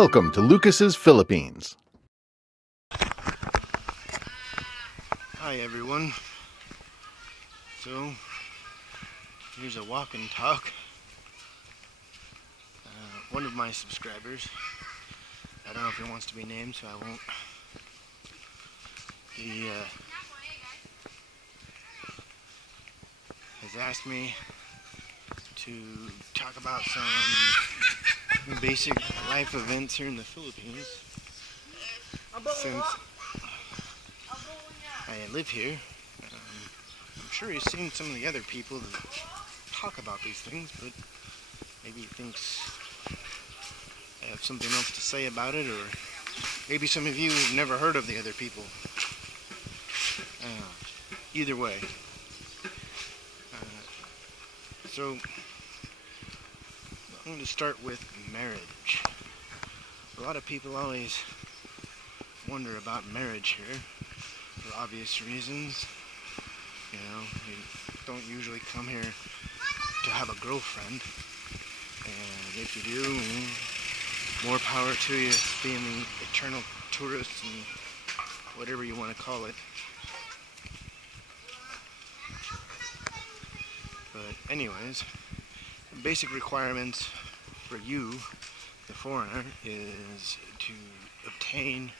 Welcome to Lucas's Philippines. Hi everyone. So here's a walk and talk. One of my subscribers, I don't know if he wants to be named, so I won't. He has asked me to talk about some basic life events here in the Philippines since I live here. I'm sure he's seen some of the other people that talk about these things, but maybe he thinks I have something else to say about it, or maybe some of you have never heard of the other people. Either way. So, I'm going to start with marriage. A lot of people always wonder about marriage here, for obvious reasons. You know, you don't usually come here to have a girlfriend, and if you do, more power to you, being the eternal tourist and whatever you want to call it. But anyways, the basic requirements for you, the foreigner, is to obtain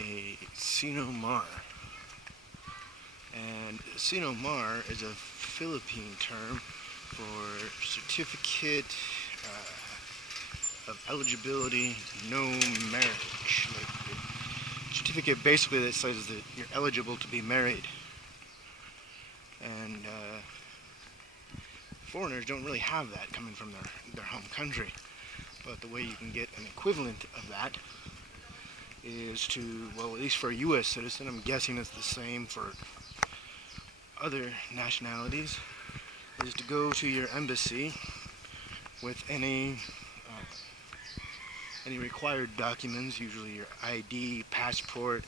a sinomar. And sinomar is a Philippine term for certificate of eligibility, no marriage. Like a certificate basically that says that you're eligible to be married. And foreigners don't really have that coming from their home country. But the way you can get an equivalent of that is to, well, at least for a U.S. citizen, I'm guessing it's the same for other nationalities, is to go to your embassy with any required documents, usually your ID, passport,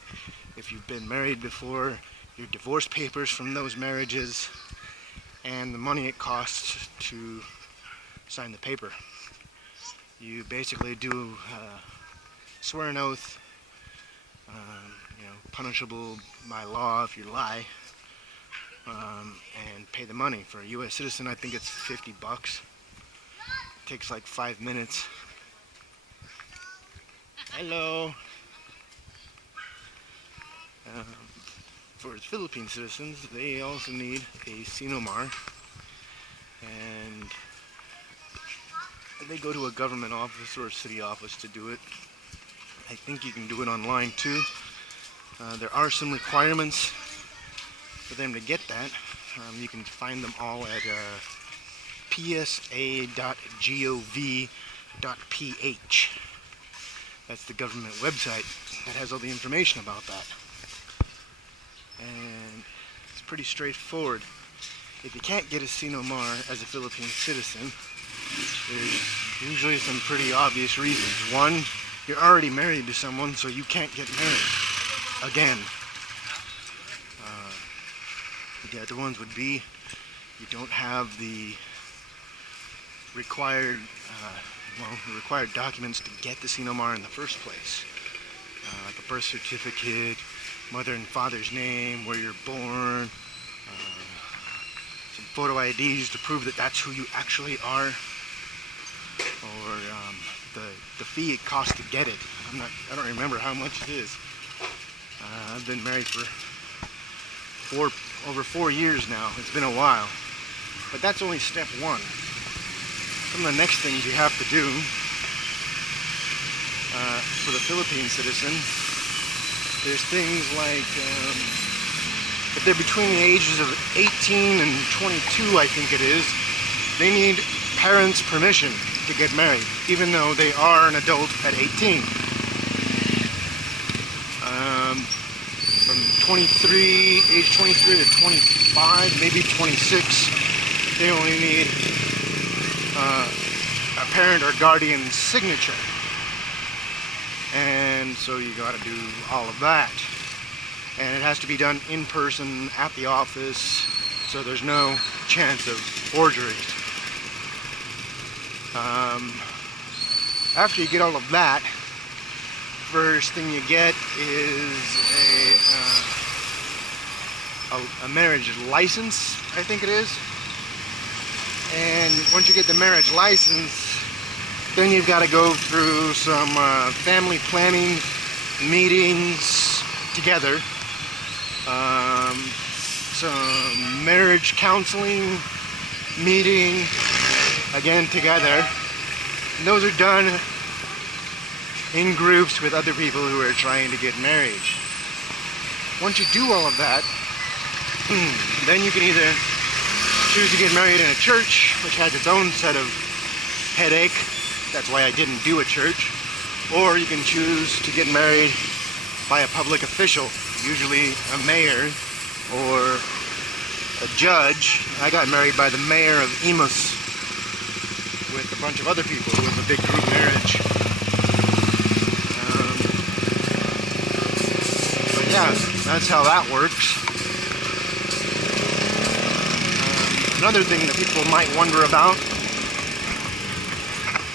if you've been married before, your divorce papers from those marriages, and the money it costs to sign the paper. You basically do swear an oath, punishable by law if you lie, and pay the money. For a U.S. citizen, I think it's $50. It takes like 5 minutes. Hello. For Philippine citizens, they also need a sinomar, and they go to a government office or a city office to do it. I think you can do it online too. There are some requirements for them to get that. You can find them all at psa.gov.ph. That's the government website that has all the information about that. And it's pretty straightforward. If you can't get a sinomar as a Philippine citizen, there's usually some pretty obvious reasons. One, you're already married to someone, so you can't get married again. The other ones would be you don't have the required documents to get the sinomar in the first place, like a birth certificate, mother and father's name, where you're born, some photo IDs to prove that that's who you actually are, or the fee it costs to get it. I don't remember how much it is. I've been married for over 4 years now. It's been a while, but that's only step one. Some of the next things you have to do for the Philippine citizen, there's things like if they're between the ages of 18 and 22, I think it is, they need parents' permission to get married, even though they are an adult at 18. From age 23 to 25, maybe 26, they only need a parent or guardian's signature. And so you got to do all of that. And it has to be done in person at the office, so there's no chance of forgery. After you get all of that, first thing you get is a marriage license, I think it is. And once you get the marriage license, then you've got to go through some family planning meetings together, some marriage counseling meeting again together. And those are done in groups with other people who are trying to get married. Once you do all of that, then you can either choose to get married in a church, which has its own set of headache. That's why I didn't do a church. Or you can choose to get married by a public official, usually a mayor or a judge. I got married by the mayor of Imus with a bunch of other people. It was a big group marriage. But yeah, that's how that works. Another thing that people might wonder about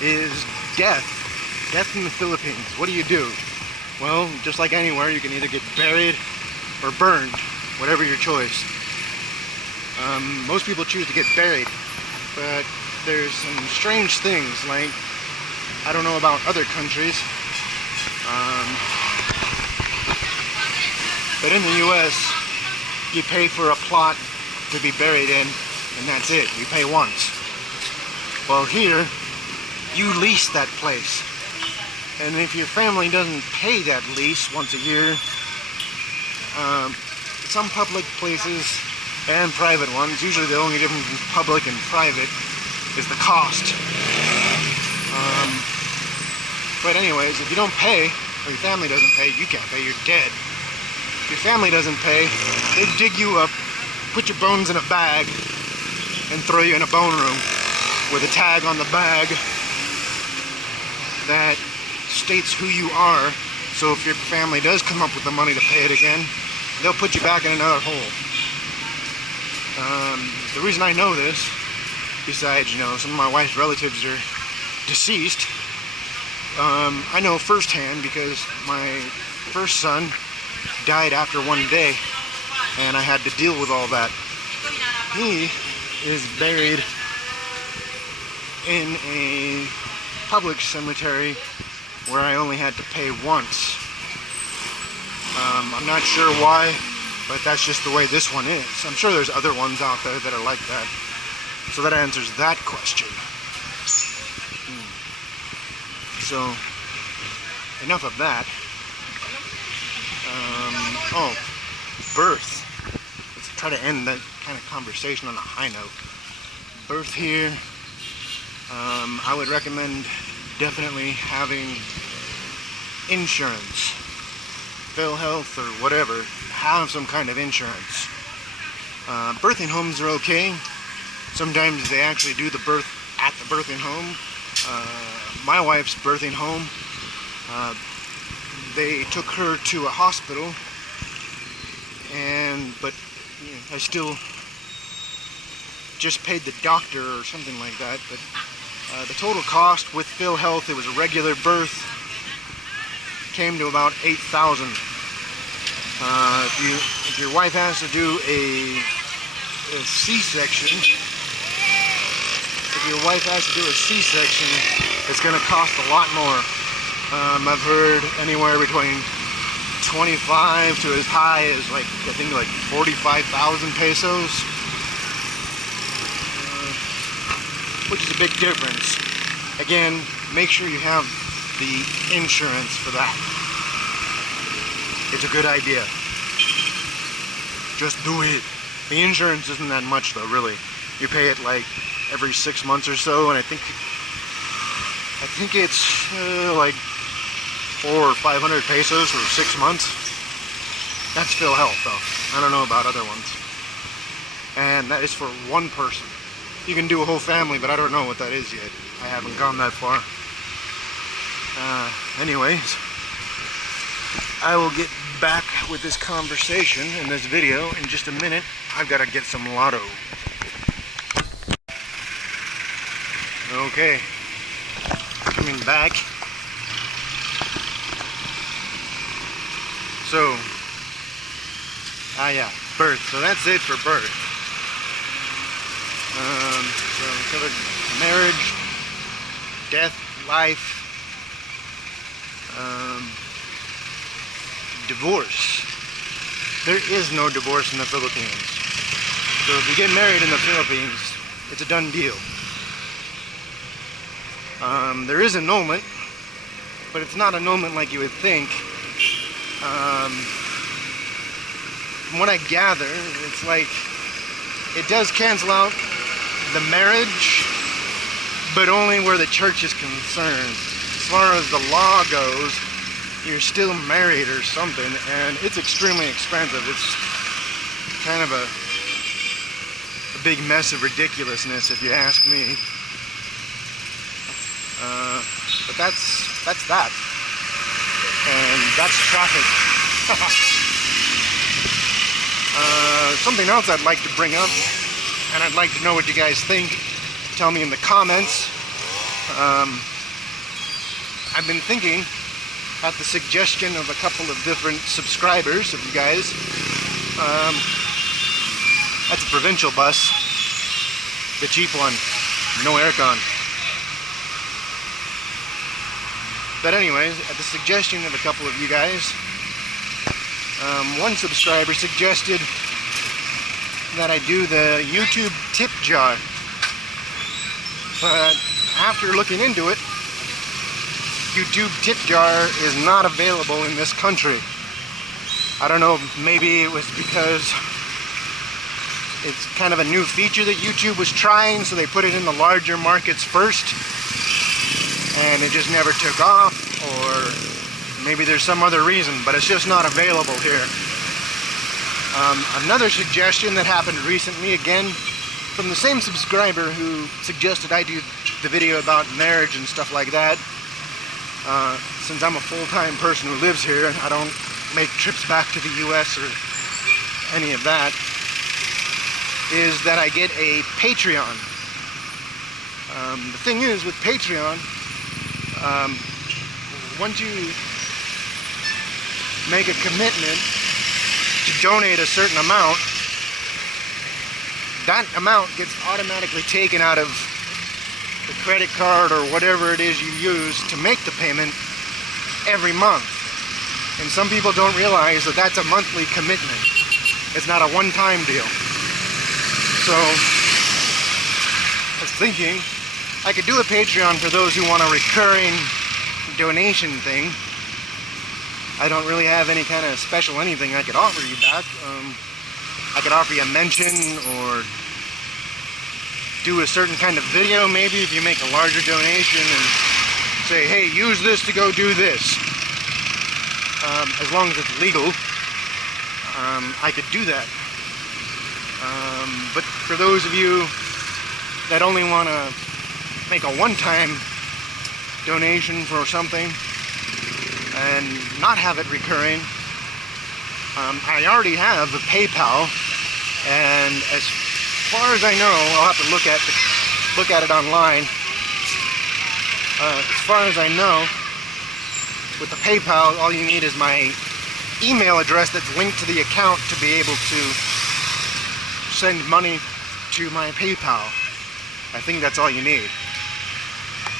is death. Death in the Philippines. What do you do? Well, just like anywhere, you can either get buried or burned, whatever your choice. Most people choose to get buried, but there's some strange things, like, I don't know about other countries, but in the US, you pay for a plot to be buried in, and that's it. You pay once. Well, here, you lease that place. And if your family doesn't pay that lease once a year, some public places and private ones, usually the only difference between public and private is the cost. But anyways, if you don't pay, or your family doesn't pay, you can't pay, you're dead. If your family doesn't pay, they dig you up, put your bones in a bag, and throw you in a bone room with a tag on the bag that states who you are. So if your family does come up with the money to pay it again, they'll put you back in another hole. The reason I know this, besides, some of my wife's relatives are deceased, I know firsthand because my first son died after one day, and I had to deal with all that. He is buried in a public cemetery where I only had to pay once. I'm not sure why, but that's just the way this one is. I'm sure there's other ones out there that are like that. So that answers that question. So, enough of that. Birth. Let's try to end that kind of conversation on a high note. Birth here. I would recommend definitely having insurance. PhilHealth or whatever. Have some kind of insurance. Birthing homes are okay. Sometimes they actually do the birth at the birthing home. My wife's birthing home, they took her to a hospital, but I still just paid the doctor or something like that. But the total cost with PhilHealth, it was a regular birth, came to about $8,000. If your wife has to do a C-section, it's going to cost a lot more. I've heard anywhere between 25 to as high as I think 45,000 pesos, which is a big difference. Again, make sure you have the insurance for that. It's a good idea. Just do it. The insurance isn't that much though, really. You pay it every 6 months or so, and I think it's 400 or 500 pesos for 6 months. That's PhilHealth though. I don't know about other ones. And that is for one person. You can do a whole family, but I don't know what that is yet. I haven't gone that far. Anyways, I will get back with this conversation in this video in just a minute. I've got to get some lotto. Okay, coming back. So, yeah, birth. So that's it for birth. So we covered marriage, death, life, divorce. There is no divorce in the Philippines. So if you get married in the Philippines, it's a done deal. There is annulment, but it's not annulment like you would think. From what I gather, it's like it does cancel out the marriage, but only where the church is concerned. As far as the law goes, you're still married or something, and it's extremely expensive. It's kind of a big mess of ridiculousness, if you ask me. But that's that, and that's traffic. Something else I'd like to bring up, and I'd like to know what you guys think. Tell me in the comments. I've been thinking, at the suggestion of a couple of different subscribers of you guys. That's a provincial bus, the cheap one, no aircon. But anyways, at the suggestion of a couple of you guys, one subscriber suggested that I do the YouTube tip jar. But after looking into it, YouTube tip jar is not available in this country. I don't know, maybe it was because it's kind of a new feature that YouTube was trying, so they put it in the larger markets first, and it just never took off, or maybe there's some other reason, but it's just not available here. Another suggestion that happened recently, again, from the same subscriber who suggested I do the video about marriage and stuff like that. Since I'm a full-time person who lives here, I don't make trips back to the US or any of that, is that I get a Patreon. The thing is, with Patreon, once you make a commitment to donate a certain amount, that amount gets automatically taken out of the credit card or whatever it is you use to make the payment every month. And some people don't realize that that's a monthly commitment. It's not a one-time deal. So I was thinking I could do a Patreon for those who want a recurring donation thing. I don't really have any kind of special anything I could offer you back. I could offer you a mention, or do a certain kind of video maybe if you make a larger donation and say, hey, use this to go do this. As long as it's legal, I could do that. But for those of you that only want to make a one-time donation for something and not have it recurring, I already have a PayPal, and as far as I know, I'll have to look at it online. As far as I know, with the PayPal, all you need is my email address that's linked to the account to be able to send money to my PayPal. I think that's all you need.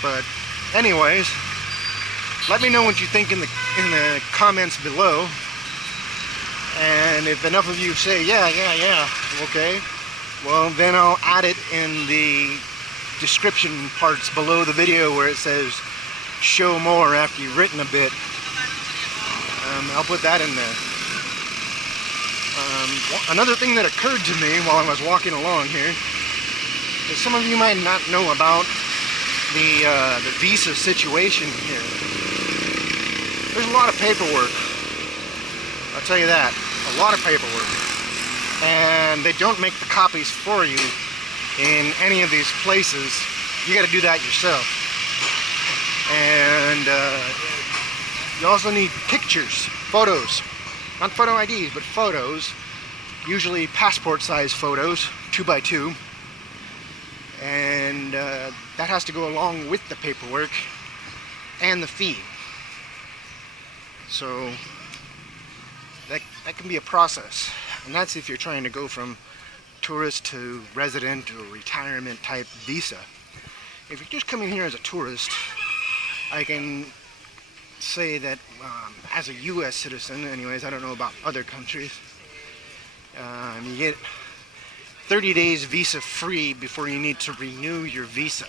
But anyways, let me know what you think in the comments below. And if enough of you say, yeah, okay, well then I'll add it in the description parts below the video where it says show more after you've written a bit. I'll put that in there. Another thing that occurred to me while I was walking along here is some of you might not know about the visa situation here. There's a lot of paperwork. I'll tell you that. A lot of paperwork. And they don't make the copies for you in any of these places. You got to do that yourself. And you also need pictures, photos. Not photo IDs, but photos. Usually passport size photos, 2x2. And that has to go along with the paperwork and the fee. So that can be a process. And that's if you're trying to go from tourist to resident or retirement type visa. If you're just coming here as a tourist, I can say that as a U.S. citizen, anyways, I don't know about other countries, you get 30 days visa free before you need to renew your visa.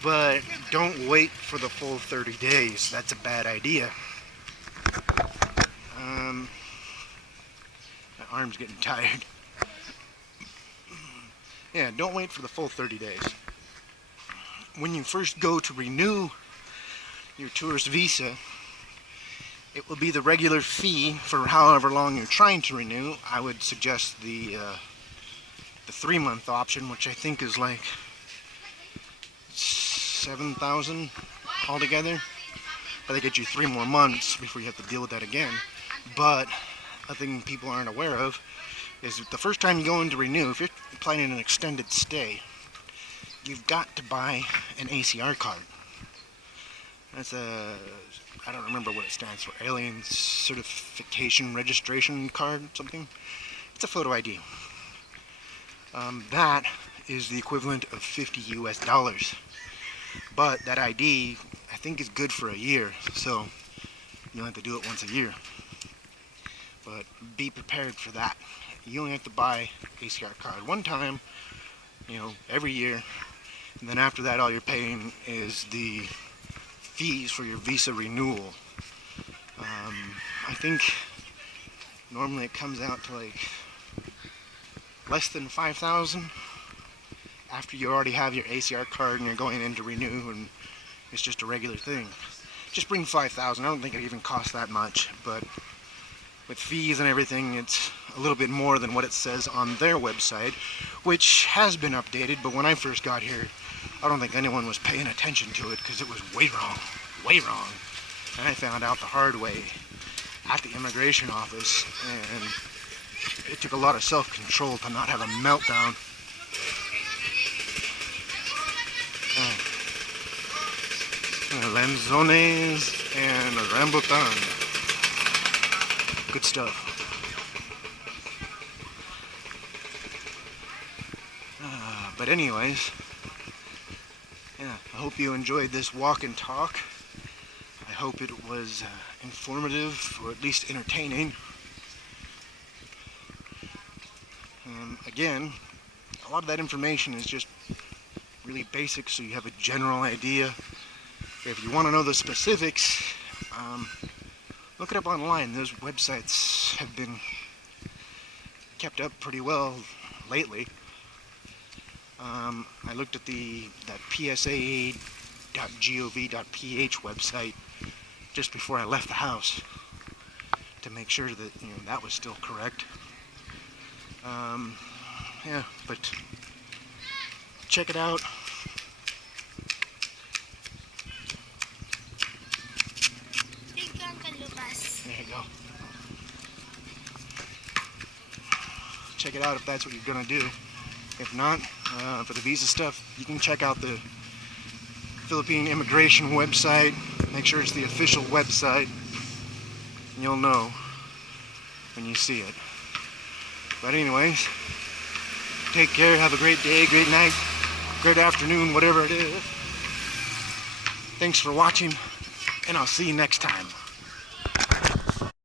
But don't wait for the full 30 days. That's a bad idea. My arm's getting tired. Yeah, don't wait for the full 30 days. When you first go to renew your tourist visa, it will be the regular fee for however long you're trying to renew. I would suggest the 3-month option, which I think is like $7,000 altogether. But they get you 3 more months before you have to deal with that again. But a thing people aren't aware of is the first time you go in to renew, if you're planning an extended stay, you've got to buy an ACR card. That's I don't remember what it stands for, Alien Certification Registration Card, something. It's a photo ID. That is the equivalent of $50 US. But that ID, I think, is good for a year, so you'll have to do it once a year. But be prepared for that. You only have to buy ACR card one time, every year, and then after that all you're paying is the fees for your visa renewal. I think normally it comes out to like less than $5,000 after you already have your ACR card and you're going in to renew, and it's just a regular thing. Just bring $5,000. I don't think it even costs that much, but with fees and everything, it's a little bit more than what it says on their website, which has been updated, but when I first got here, I don't think anyone was paying attention to it because it was way wrong. And I found out the hard way at the immigration office, and it took a lot of self-control to not have a meltdown. Lanzones and rambutan. Good stuff. But anyways, yeah, I hope you enjoyed this walk and talk. I hope it was informative, or at least entertaining. Again, a lot of that information is just really basic, so you have a general idea. If you want to know the specifics, look it up online. Those websites have been kept up pretty well lately. I looked at that psa.gov.ph website just before I left the house to make sure that that was still correct. Yeah, but check it out. There you go. Check it out if that's what you're gonna do. If not, for the visa stuff, you can check out the Philippine immigration website. Make sure it's the official website, and you'll know when you see it. But anyways, take care, have a great day, great night, great afternoon, whatever it is. Thanks for watching, and I'll see you next time.